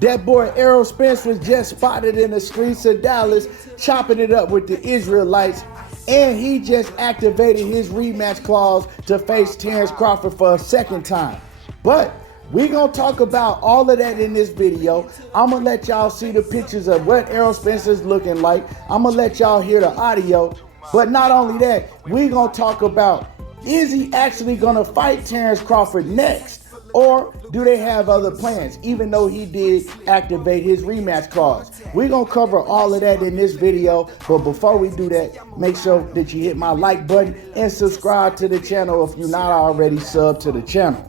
That boy Errol Spence was just spotted in the streets of Dallas, chopping it up with the Israelites, and he just activated his rematch clause to face Terence Crawford for a second time. But we're going to talk about all of that in this video. I'm going to let y'all see the pictures of what Errol Spence is looking like. I'm going to let y'all hear the audio. But not only that, we're going to talk about, is he actually going to fight Terence Crawford next? Or do they have other plans, even though he did activate his rematch clause? We're going to cover all of that in this video. But before we do that, make sure that you hit my like button and subscribe to the channel if you're not already subbed to the channel.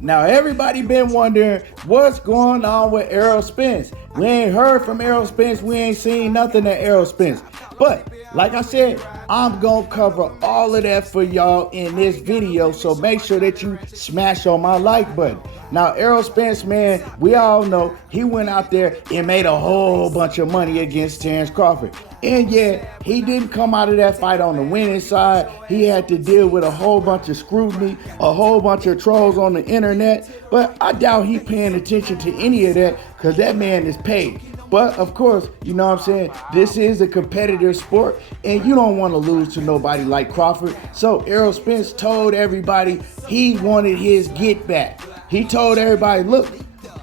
Now, everybody been wondering what's going on with Errol Spence. We ain't heard from Errol Spence. We ain't seen nothing of Errol Spence. But like I said, I'm going to cover all of that for y'all in this video. So make sure that you smash on my like button. Now, Errol Spence, man, we all know he went out there and made a whole bunch of money against Terence Crawford. And yeah, he didn't come out of that fight on the winning side. He had to deal with a whole bunch of scrutiny, a whole bunch of trolls on the internet. But I doubt he paying attention to any of that because that man is paid. But of course, you know what I'm saying, this is a competitive sport and you don't want to lose to nobody like Crawford. So Errol Spence told everybody he wanted his get back. He told everybody, look,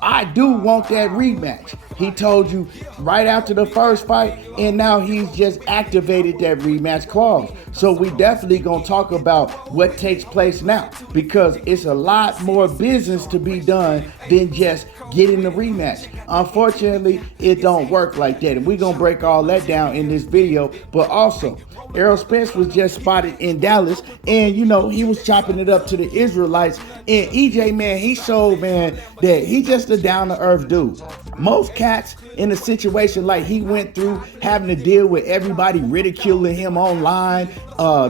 I do want that rematch. He told you right after the first fight, and now he's just activated that rematch clause. So we definitely gonna talk about what takes place now, because it's a lot more business to be done than just getting the rematch. Unfortunately, it don't work like that, and we're gonna break all that down in this video. But also, Errol Spence was just spotted in Dallas, and you know, he was chopping it up to the Israelites. And EJ, man, he showed, man, that he just a down-to-earth dude. Most cats in a situation like he went through, having to deal with everybody ridiculing him online,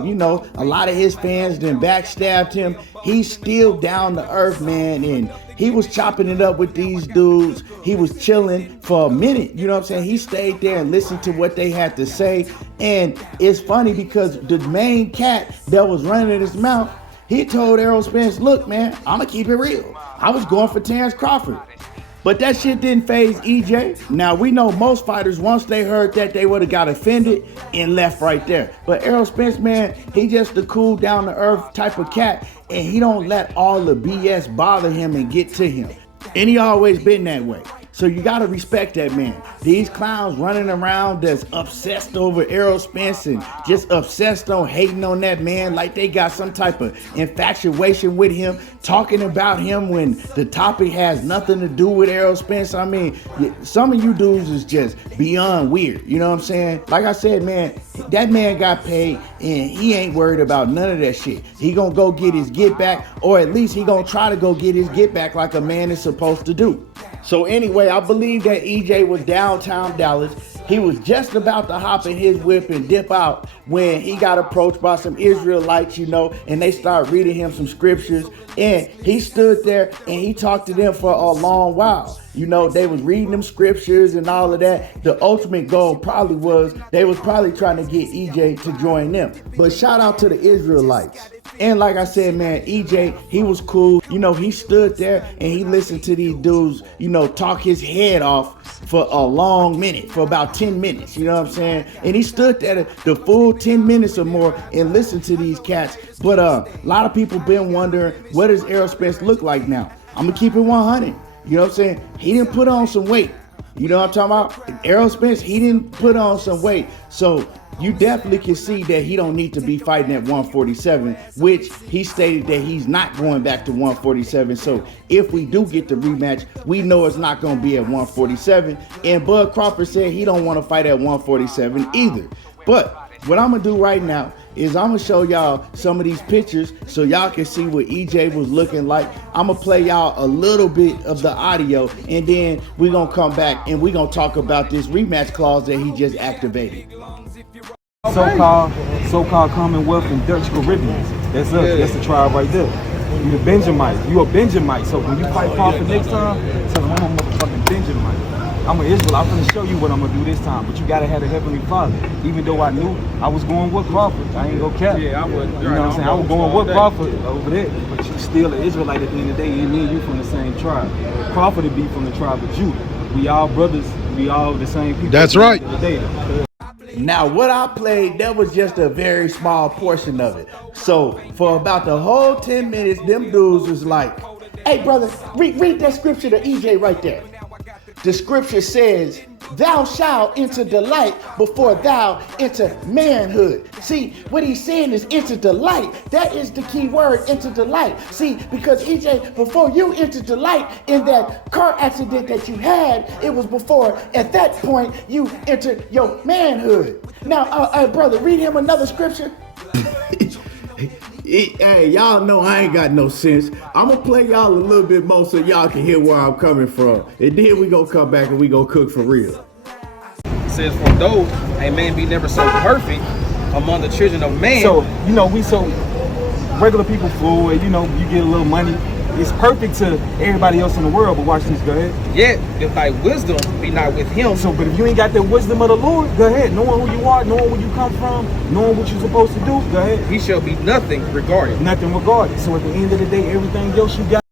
you know, a lot of his fans then backstabbed him. He's still down to earth, man, and he was chopping it up with these dudes. He was chilling for a minute, you know what I'm saying? He stayed there and listened to what they had to say. And it's funny because the main cat that was running his mouth, he told Errol Spence, look, man, I'm gonna keep it real. I was going for Terence Crawford. But that shit didn't faze EJ. Now, we know most fighters, once they heard that, they would have got offended and left right there. But Errol Spence, man, he just a cool, down-to-earth type of cat, and he don't let all the BS bother him and get to him. And he always been that way. So you got to respect that man. These clowns running around that's obsessed over Errol Spence and just obsessed on hating on that man like they got some type of infatuation with him, talking about him when the topic has nothing to do with Errol Spence. I mean, some of you dudes is just beyond weird. You know what I'm saying? Like I said, man, that man got paid and he ain't worried about none of that shit. He gonna go get his get back, or at least he gonna try to go get his get back like a man is supposed to do. So anyway, I believe that EJ was downtown Dallas. He was just about to hop in his whip and dip out when he got approached by some Israelites, you know, and they started reading him some scriptures. And he stood there and he talked to them for a long while. You know, they was reading them scriptures and all of that. The ultimate goal probably was they was probably trying to get EJ to join them. But shout out to the Israelites. And like I said, man, EJ, he was cool. You know, he stood there and he listened to these dudes, you know, talk his head off for a long minute, for about 10 minutes, you know what I'm saying? And he stood there the full 10 minutes or more and listened to these cats. But a lot of people been wondering, what does Errol Spence look like now? I'm gonna keep it 100. You know what I'm saying? He didn't put on some weight. You know what I'm talking about? Errol Spence, he didn't put on some weight. So you definitely can see that he don't need to be fighting at 147, which he stated that he's not going back to 147. So if we do get the rematch, we know it's not going to be at 147. And Bud Crawford said he don't want to fight at 147 either. But what I'm going to do right now is I'm going to show y'all some of these pictures so y'all can see what EJ was looking like. I'm going to play y'all a little bit of the audio, and then we're going to come back and we're going to talk about this rematch clause that he just activated. So-called Commonwealth and Dutch Caribbeans. That's us. That's the tribe right there. You the Benjamite. You a Benjamite. So when you fight Crawford next time, tell them I'm a motherfucking Benjamite. I'm an Israel. I'm gonna show you what I'm gonna do this time. But you gotta have a Heavenly Father. Even though I knew I was going with Crawford, I ain't gonna cap. Yeah, I would. You know what I'm saying? I was going with Crawford over there. But you still an Israelite at the end of the day. And me and you from the same tribe. Crawford would be from the tribe of Judah. We all brothers. We all the same people. That's right. Now, what I played, that was just a very small portion of it. So, for about the whole 10 minutes, them dudes was like, hey, brother, read that scripture to EJ right there. The scripture says, thou shalt enter delight before thou enter manhood. See, what he's saying is enter delight. That is the key word, enter delight. See, because EJ, before you entered delight in that car accident that you had, it was before, at that point, you entered your manhood. Now, brother, read him another scripture. Hey, y'all know I ain't got no sense. I'm gonna play y'all a little bit more so y'all can hear where I'm coming from. And then we gonna come back and we gonna cook for real. It says, for though a man be never so perfect among the children of man. So, you know, we so regular people fool, you know, you get a little money. It's perfect to everybody else in the world, but watch this, go ahead. Yet, if thy wisdom be not with him. So, but if you ain't got the wisdom of the Lord, go ahead. Knowing who you are, knowing where you come from, knowing what you're supposed to do, go ahead. He shall be nothing regarded. Nothing regarded. So at the end of the day, everything else you got.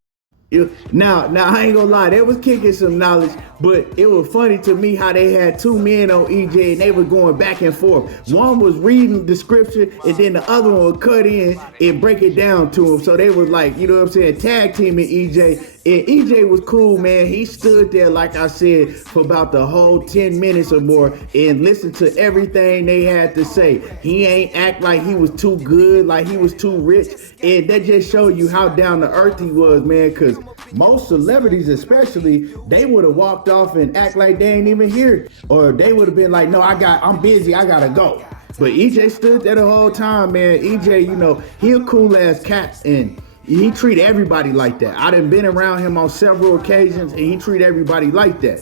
Now, I ain't gonna lie, they was kicking some knowledge, but it was funny to me how they had two men on EJ and they were going back and forth. One was reading the scripture and then the other one would cut in and break it down to him. So they was like, you know what I'm saying, tag teaming EJ. And EJ was cool, man. He stood there, like I said, for about the whole 10 minutes or more and listened to everything they had to say. He ain't act like he was too good, like he was too rich. And that just showed you how down to earth he was, man, because most celebrities especially, they would have walked off and act like they ain't even here. Or they would have been like, no, I'm busy, I gotta go. But EJ stood there the whole time, man. EJ, you know, he a cool ass cat and he treat everybody like that. I done been around him on several occasions and he treat everybody like that.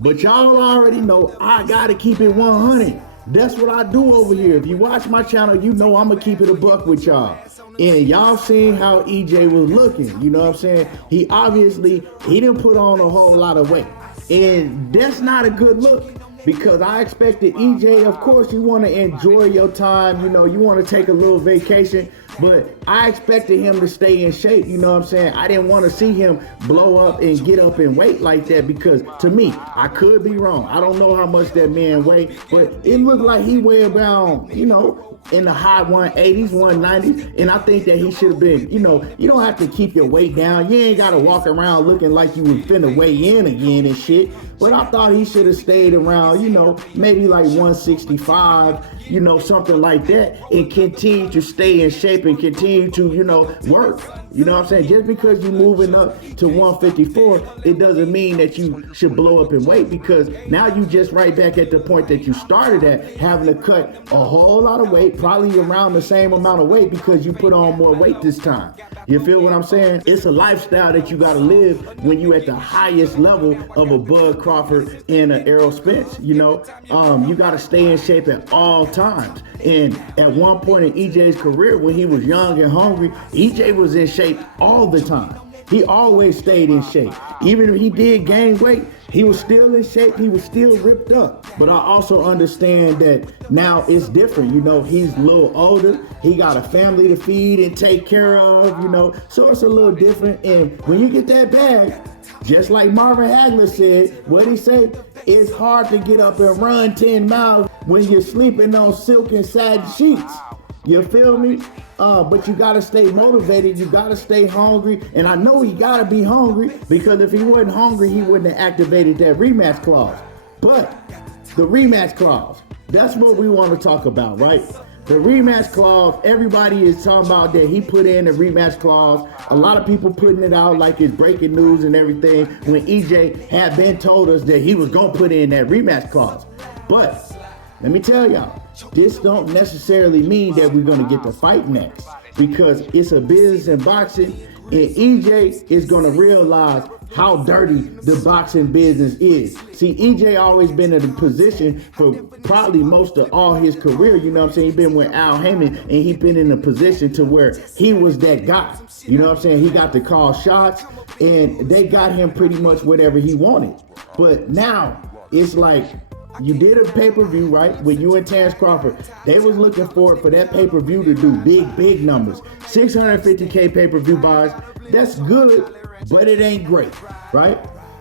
But y'all already know I gotta keep it 100. That's what I do over here. If you watch my channel, you know I'm gonna keep it a buck with y'all. And y'all seen how EJ was looking, you know what I'm saying? He didn't put on a whole lot of weight. And that's not a good look. Because I expected EJ, of course, you want to enjoy your time, you know, you want to take a little vacation, but I expected him to stay in shape, you know what I'm saying? I didn't want to see him blow up and get up in weight like that because to me, I could be wrong. I don't know how much that man weighed, but it looked like he weighed around, you know, in the high 180s, 190s, and I think that he should have been, you know, you don't have to keep your weight down. You ain't got to walk around looking like you was finna weigh in again and shit. But I thought he should have stayed around, you know, maybe like 165, you know, something like that, and continue to stay in shape and continue to, you know, work. You know what I'm saying? Just because you're moving up to 154, it doesn't mean that you should blow up in weight, because now you just right back at the point that you started at, having to cut a whole lot of weight, probably around the same amount of weight because you put on more weight this time. You feel what I'm saying? It's a lifestyle that you got to live when you at the highest level of a Bud Crawford and an Errol Spence. You know, you got to stay in shape at all times. And at one point in EJ's career, when he was young and hungry, EJ was in shape all the time. He always stayed in shape. Even if he did gain weight, he was still in shape. He was still ripped up. But I also understand that now it's different. You know, he's a little older. He got a family to feed and take care of, you know. So it's a little different. And when you get that bag, just like Marvin Hagler said, what he say? It's hard to get up and run 10 miles when you're sleeping on silk and satin sheets. You feel me? But you gotta stay motivated. You gotta stay hungry. And I know he gotta be hungry, because if he wasn't hungry, he wouldn't have activated that rematch clause. But the rematch clause, that's what we want to talk about, right? The rematch clause, everybody is talking about that he put in the rematch clause. A lot of people putting it out like it's breaking news and everything, when EJ had been told us that he was gonna put in that rematch clause. But let me tell y'all, this don't necessarily mean that we're gonna get the fight next, because it's a business in boxing, and EJ is gonna realize how dirty the boxing business is. See, EJ always been in a position for probably most of all his career, you know what I'm saying? He's been with Al Heyman, and he's been in a position to where he was that guy. You know what I'm saying? He got to call shots, and they got him pretty much whatever he wanted. But now it's like you did a pay-per-view, right? With you and Terence Crawford. They was looking for that pay-per-view to do big numbers. 650K pay-per-view buys. That's good, but it ain't great, right?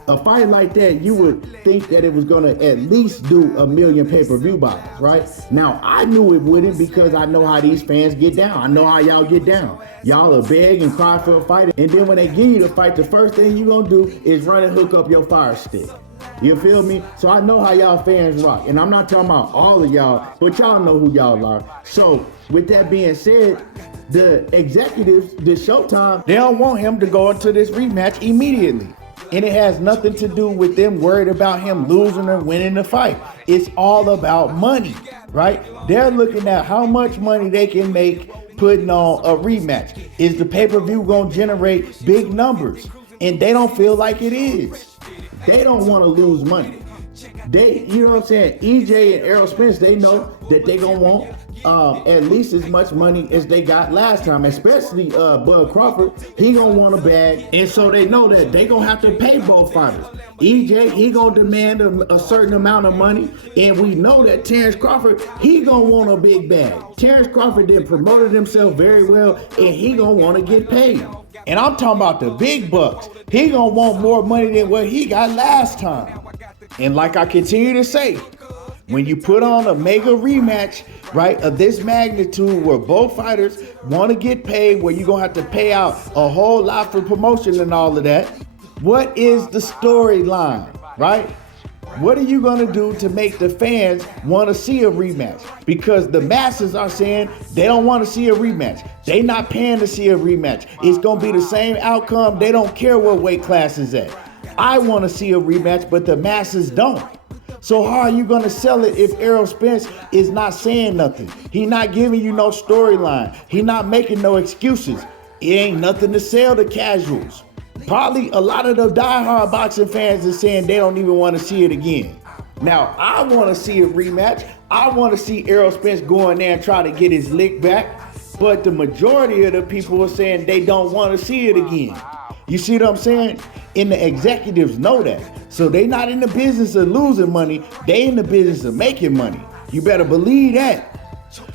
A fight like that, you would think that it was gonna at least do 1 million pay-per-view buys, right? Now, I knew it wouldn't because I know how these fans get down. I know how y'all get down. Y'all are beg and cry for a fight, and then when they give you the fight, the first thing you gonna do is run and hook up your fire stick. You feel me? So I know how y'all fans rock. And I'm not talking about all of y'all, but y'all know who y'all are. So with that being said, the executives, the Showtime, they don't want him to go into this rematch immediately. And it has nothing to do with them worried about him losing or winning the fight. It's all about money, right? They're looking at how much money they can make putting on a rematch. Is the pay-per-view gonna generate big numbers? And they don't feel like it is. They don't want to lose money. You know what I'm saying? EJ and Errol Spence, they know that they gonna want at least as much money as they got last time, especially Bud Crawford. He gonna want a bag, and so they know that they gonna have to pay both fighters. EJ, he gonna demand a certain amount of money, and we know that Terence Crawford, he gonna want a big bag. Terence Crawford then promoted himself very well, and he gonna want to get paid. And I'm talking about the big bucks. He gonna want more money than what he got last time. And like I continue to say, when you put on a mega rematch, right, of this magnitude where both fighters want to get paid, where you're gonna have to pay out a whole lot for promotion and all of that, what is the storyline, right? What are you gonna do to make the fans want to see a rematch? Because the masses are saying they don't want to see a rematch. They not paying to see a rematch. It's gonna be the same outcome. They don't care what weight class is at. I want to see a rematch, but the masses don't. So how are you gonna sell it if Errol Spence is not saying nothing? He not giving you no storyline. He not making no excuses. It ain't nothing to sell to casuals. Probably a lot of the diehard boxing fans are saying they don't even want to see it again. Now, I want to see a rematch. I want to see Errol Spence go in there and try to get his lick back. But the majority of the people are saying they don't want to see it again. You see what I'm saying? And the executives know that. So they not in the business of losing money. They in the business of making money. You better believe that.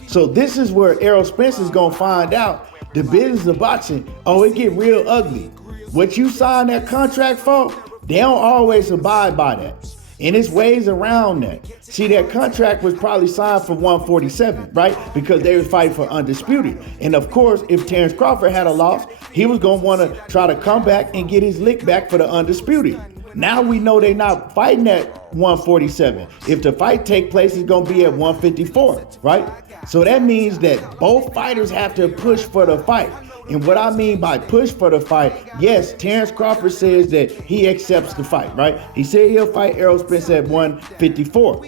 So this is where Errol Spence is going to find out the business of boxing. Oh, it get real ugly. What you sign that contract for, they don't always abide by that. And it's ways around that. See, that contract was probably signed for 147, right? Because they was fighting for undisputed. And of course, if Terence Crawford had a loss, he was going to want to try to come back and get his lick back for the undisputed. Now we know they're not fighting at 147. If the fight take place, it's going to be at 154, right? So that means that both fighters have to push for the fight. And what I mean by push for the fight, yes, Terence Crawford says that he accepts the fight, right? He said he'll fight Errol Spence at 154.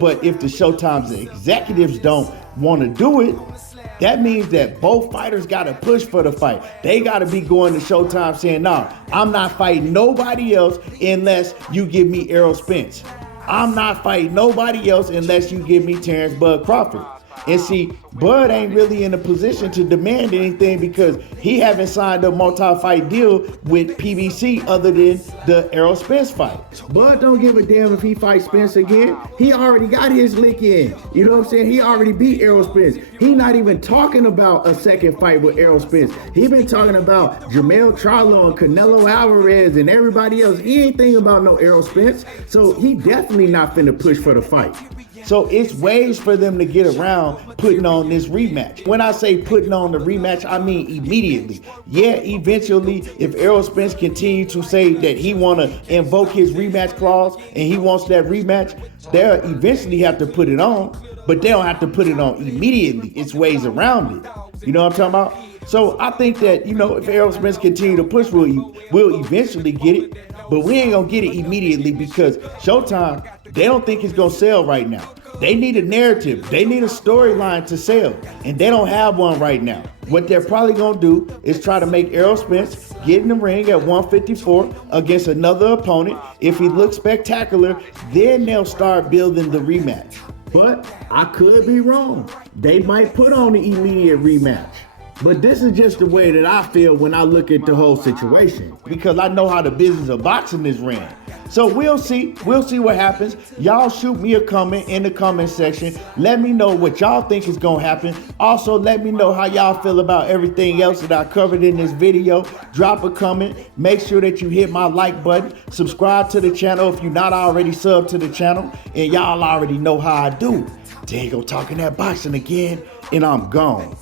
But if the Showtime's executives don't want to do it, that means that both fighters got to push for the fight. They got to be going to Showtime saying, nah, I'm not fighting nobody else unless you give me Errol Spence. I'm not fighting nobody else unless you give me Terence Bud Crawford. And see, Bud ain't really in a position to demand anything because he haven't signed a multi-fight deal with PBC other than the Errol Spence fight. Bud don't give a damn if he fights Spence again. He already got his lick in. You know what I'm saying? He already beat Errol Spence. He not even talking about a second fight with Errol Spence. He been talking about Jermell Charlo and Canelo Alvarez and everybody else. He ain't thinking about no Errol Spence. So he definitely not finna push for the fight. So it's ways for them to get around putting on this rematch. When I say putting on the rematch, I mean immediately. Yeah, eventually, if Errol Spence continue to say that he want to invoke his rematch clause and he wants that rematch, they'll eventually have to put it on, but they don't have to put it on immediately. It's ways around it. You know what I'm talking about? So I think that, you know, if Errol Spence continue to push, we'll eventually get it, but we ain't gonna get it immediately because Showtime, they don't think it's gonna sell right now. They need a narrative. They need a storyline to sell, and they don't have one right now. What they're probably gonna do is try to make Errol Spence get in the ring at 154 against another opponent. If he looks spectacular, then they'll start building the rematch. But I could be wrong. They might put on the immediate rematch. But this is just the way that I feel when I look at the whole situation, because I know how the business of boxing is ran. So we'll see what happens. Y'all shoot me a comment in the comment section. Let me know what y'all think is gonna happen. Also, let me know how y'all feel about everything else that I covered in this video. Drop a comment. Make sure that you hit my like button. Subscribe to the channel if you're not already subbed to the channel. And y'all already know how I do. There you go, talking that boxing again, and I'm gone.